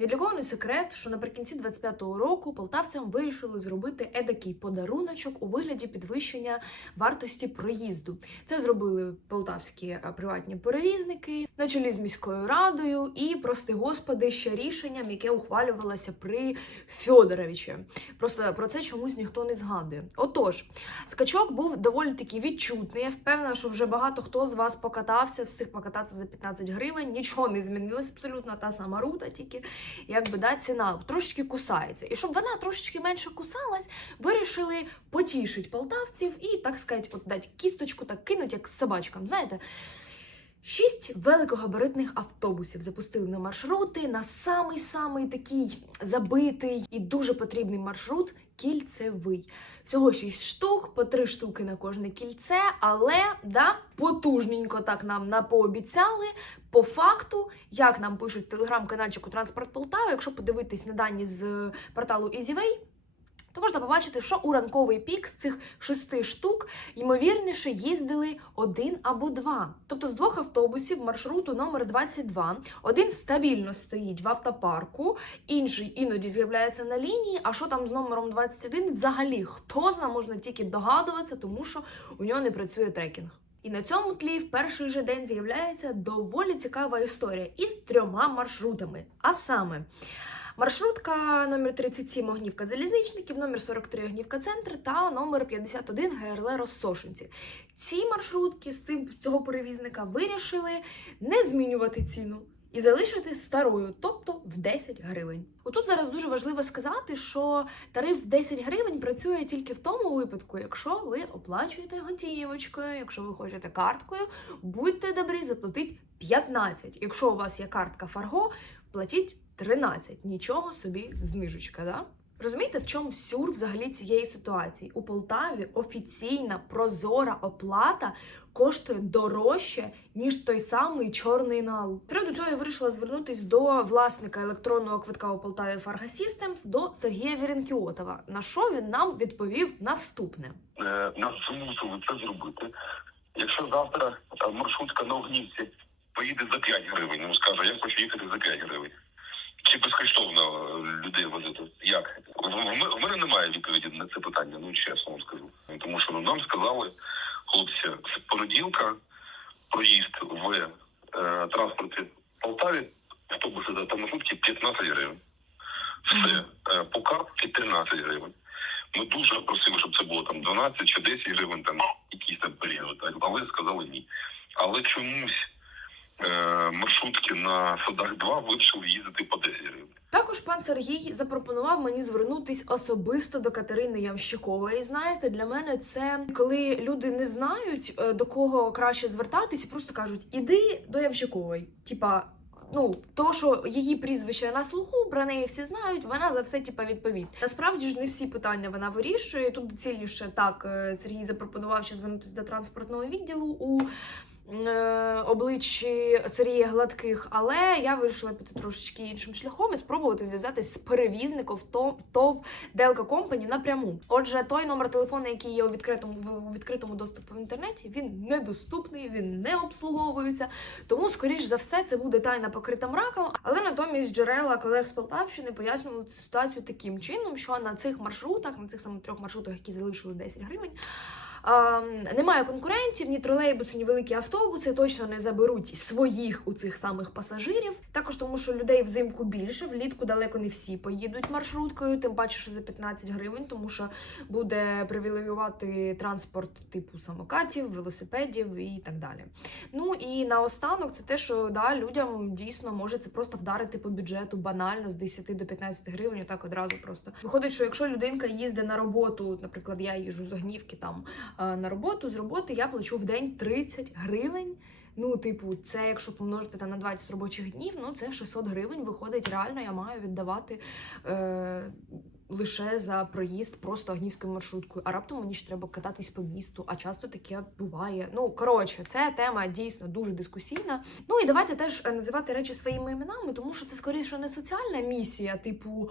Ні не секрет, що наприкінці 25-го року полтавцям вирішили зробити едакий подаруночок у вигляді підвищення вартості проїзду. Це зробили полтавські е, приватні перевізники на чолі з міською радою, і прости господи, ще рішенням, яке ухвалювалося при Фьодоровичі. Просто про це чомусь ніхто не згадує. Отож, скачок був доволі таки відчутний. Я впевнена, що вже багато хто з вас покатався, встиг покататися за 15 гривень. Нічого не змінилось абсолютно та сама рута, тільки якби да, ціна трошечки кусається. І щоб вона трошечки менше кусалась, вирішили потішити полтавців і, так сказати, от дати кісточку, так кинуть, як собачкам. Знаєте. Шість великогабаритних автобусів запустили на маршрути на самий-самий такий забитий і дуже потрібний маршрут кільцевий. Всього шість штук, по три штуки на кожне кільце, але да, потужненько так нам напообіцяли. По факту, як нам пишуть телеграм-канальчику Транспорт Полтава, якщо подивитись на дані з порталу EasyWay, то можна побачити, що у ранковий пік з цих шести штук ймовірніше їздили один або два. Тобто з двох автобусів маршруту номер 22 один стабільно стоїть в автопарку, інший іноді з'являється на лінії. А що там з номером 21 взагалі хто зна, можна тільки догадуватися, тому що у нього не працює трекінг. І на цьому тлі в перший же день з'являється доволі цікава історія із трьома маршрутами. А саме. Маршрутка номер 37 Огнівка Залізничників, номер 43 Огнівка Центр та номер 51 ГРЛ Розсошенці. Ці маршрутки з цим цього перевізника вирішили не змінювати ціну. І залишити старою, тобто в 10 гривень. Отут зараз дуже важливо сказати, що тариф в 10 гривень працює тільки в тому випадку, якщо ви оплачуєте готівочкою, якщо ви хочете карткою, будьте добрі, заплатіть 15. Якщо у вас є картка Фарго, платіть 13. Нічого собі знижечка, да? Розумієте, в чому сюр взагалі цієї ситуації? У Полтаві офіційна прозора оплата коштує дорожче, ніж той самий чорний нал. Приводу цього я вирішила звернутись до власника електронного квитка у Полтаві Farga Systems, до Сергія Віренкіотова. На що він нам відповів наступне? е, нас змусили це зробити. Якщо завтра е, маршрутка на Огнівці поїде за 5 гривень, ну скаже, я хочу їхати за 5 гривень. Безкоштовно людей возити? Як? В, мене немає відповіді на це питання, ну чесно вам скажу. Тому що ну, нам сказали, хлопці, з понеділка проїзд в е, транспорті Полтаві, автобуси та маршрутки 15 гривень. Все, е, по картці 13 гривень. Ми дуже просили, щоб це було там 12 чи 10 гривень, там якийсь там період, так, але сказали ні. Але чомусь е, маршрутки на садах 2 вирішили їздити по 10 гривень. Також пан Сергій запропонував мені звернутись особисто до Катерини Ямщикової. Знаєте, для мене це коли люди не знають е, до кого краще звертатись, просто кажуть: іди до Ямщикової. Типа. Ну, то, що її прізвище на слуху, про неї всі знають, вона за все типа відповість. Насправді ж не всі питання вона вирішує. Тут доцільніше так е, Сергій запропонував ще звернутися до транспортного відділу у обличчі Сергія Гладких, але я вирішила піти трошечки іншим шляхом і спробувати зв'язатись з перевізником ТОВ, Делка Компані напряму. Отже, той номер телефону, який є у відкритому у відкритому доступу в інтернеті, він недоступний, він не обслуговується. Тому, скоріш за все, це буде тайна покрита мраком. Але натомість джерела колег з Полтавщини пояснювали цю ситуацію таким чином, що на цих маршрутах, на цих самих трьох маршрутах, які залишили 10 гривень. Ем, немає конкурентів, ні тролейбуси, ні великі автобуси точно не заберуть своїх у цих самих пасажирів. Також тому, що людей взимку більше, влітку далеко не всі поїдуть маршруткою, тим паче, що за 15 гривень, тому що буде привілеювати транспорт типу самокатів, велосипедів і так далі. Ну і наостанок це те, що да, людям дійсно може це просто вдарити по бюджету банально з 10 до 15 гривень, так одразу просто. Виходить, що якщо людинка їздить на роботу, наприклад, я їжджу з огнівки там на роботу, з роботи я плачу в день 30 гривень. Ну, типу, це якщо помножити там на 20 робочих днів, ну це 600 гривень. Виходить, реально я маю віддавати е, лише за проїзд просто огнівською маршруткою. А раптом мені ж треба кататись по місту, а часто таке буває. Ну коротше, це тема дійсно дуже дискусійна. Ну і давайте теж е, називати речі своїми іменами, тому що це скоріше не соціальна місія, типу.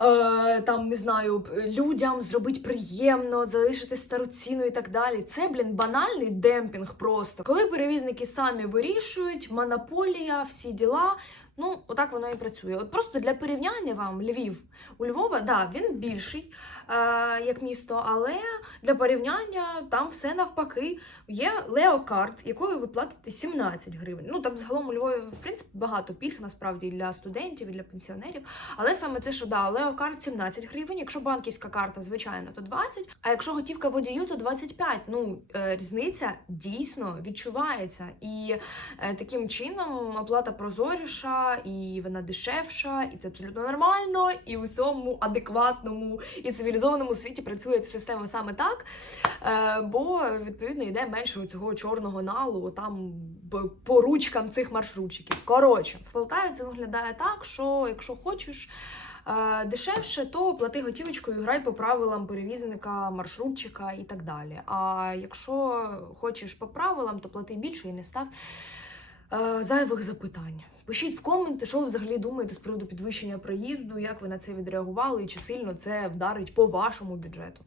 Е, там не знаю, людям зробити приємно, залишити стару ціну і так далі. Це, блін, банальний демпінг просто. Коли перевізники самі вирішують, монополія, всі діла. Ну, отак воно і працює. От просто для порівняння вам Львів у Львова, да, він більший е, як місто, але для порівняння там все навпаки. Є леокарт, якою ви платите 17 гривень. Ну там загалом у Львові, в принципі, багато пільг насправді для студентів, і для пенсіонерів. Але саме це, що да, леокарт 17 гривень. Якщо банківська карта, звичайно, то 20, а якщо готівка водію, то 25. Ну е, різниця дійсно відчувається. І е, таким чином оплата прозоріша, і вона дешевша, і це абсолютно нормально, і в усьому адекватному і цивілізованому світі працює ця система саме так. Е, бо відповідно йде менше цього чорного налу там по ручкам цих маршрутчиків. Коротше, в Полтаві це виглядає так, що якщо хочеш. е, Дешевше, то плати готівочкою, грай по правилам перевізника, маршрутчика і так далі. А якщо хочеш по правилам, то плати більше і не став е, зайвих запитань. Пишіть в коменти, що ви взагалі думаєте з приводу підвищення проїзду, як ви на це відреагували, і чи сильно це вдарить по вашому бюджету.